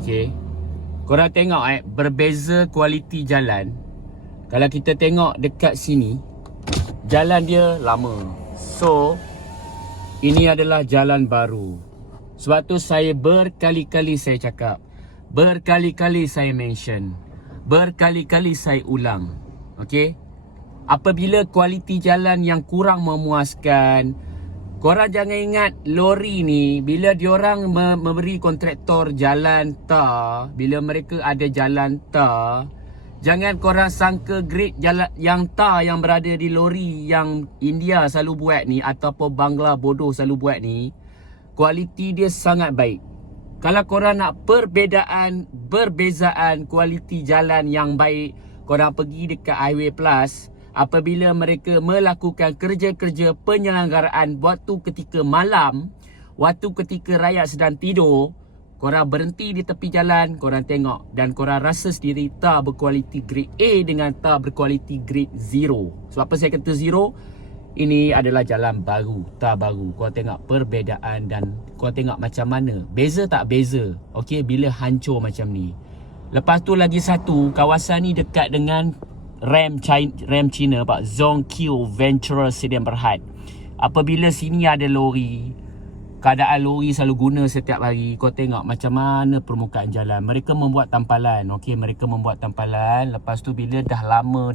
Okey. Korang tengok berbeza kualiti jalan. Kalau kita tengok dekat sini, jalan dia lama. So, ini adalah jalan baru. Sebab tu saya berkali-kali saya cakap, berkali-kali saya mention, berkali-kali saya ulang. Okey? Apabila kualiti jalan yang kurang memuaskan, korang jangan ingat lori ni bila diorang memberi kontraktor jalan tar, bila mereka ada jalan tar, jangan korang sangka grade jalan yang tar yang berada di lori yang India selalu buat ni ataupun Bangla bodoh selalu buat ni, kualiti dia sangat baik. Kalau korang nak perbezaan kualiti jalan yang baik, korang pergi dekat Highway Plus. Apabila mereka melakukan kerja-kerja penyelenggaraan waktu ketika malam, waktu ketika rakyat sedang tidur, korang berhenti di tepi jalan, korang tengok dan korang rasa sendiri tar berkualiti grade A dengan tar berkualiti grade 0. Sebab apa saya kata 0? Ini adalah jalan baru, tar baru. Korang tengok perbezaan dan korang tengok macam mana. Beza tak beza? Okey, bila hancur macam ni. Lepas tu lagi satu, kawasan ni dekat dengan Rem China Pak, Zhongqiu Ventura Stadium Berhad. Apabila sini ada lori, keadaan lori selalu guna setiap hari, kau tengok macam mana permukaan jalan. Mereka membuat tampalan. Okey, mereka membuat tampalan. Lepas tu bila dah lama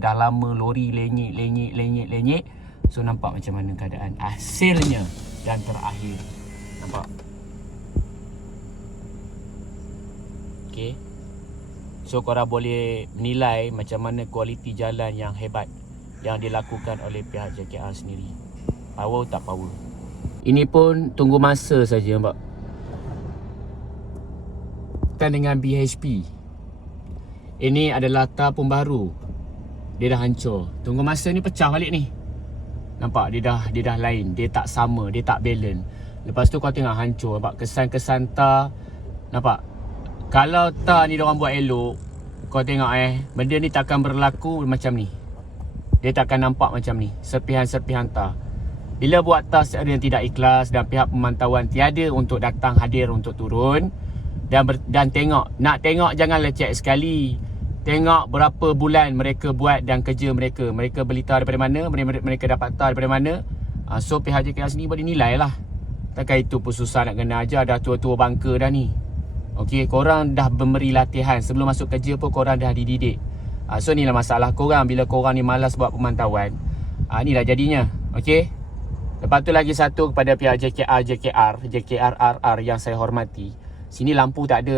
lori lenyek, so nampak macam mana keadaan hasilnya dan terakhir. Nampak? Okey. So korang boleh menilai macam mana kualiti jalan yang hebat yang dilakukan oleh pihak JKR sendiri. Power tak power. Ini pun tunggu masa saja, nampak. Dan dengan BHP, ini adalah tar pun baru. Dia dah hancur. Tunggu masa ni pecah balik ni. Nampak dia dah lain, dia tak sama, dia tak balance. Lepas tu kau tengok hancur, nampak kesan-kesan tar. Nampak? Kalau tar ni diorang buat elok, kau tengok benda ni takkan berlaku macam ni. Dia takkan nampak macam ni, serpihan-serpihan tar. Bila buat tar secara yang tidak ikhlas dan pihak pemantauan tiada untuk datang hadir untuk turun dan tengok, nak tengok janganlah cek sekali. Tengok berapa bulan mereka buat dan kerja mereka. Mereka beli tar daripada mana, mereka dapat tar daripada mana. So pihak JKR sini boleh nilai lah. Takkan itu pun susah nak kena ajar, dah tua-tua bangka dah ni. Okey, korang dah memberi latihan. Sebelum masuk kerja pun korang dah dididik. So inilah masalah korang. Bila korang ni malas buat pemantauan, inilah jadinya. Okey. Lepas tu lagi satu kepada pihak JKR RR yang saya hormati. Sini lampu tak ada.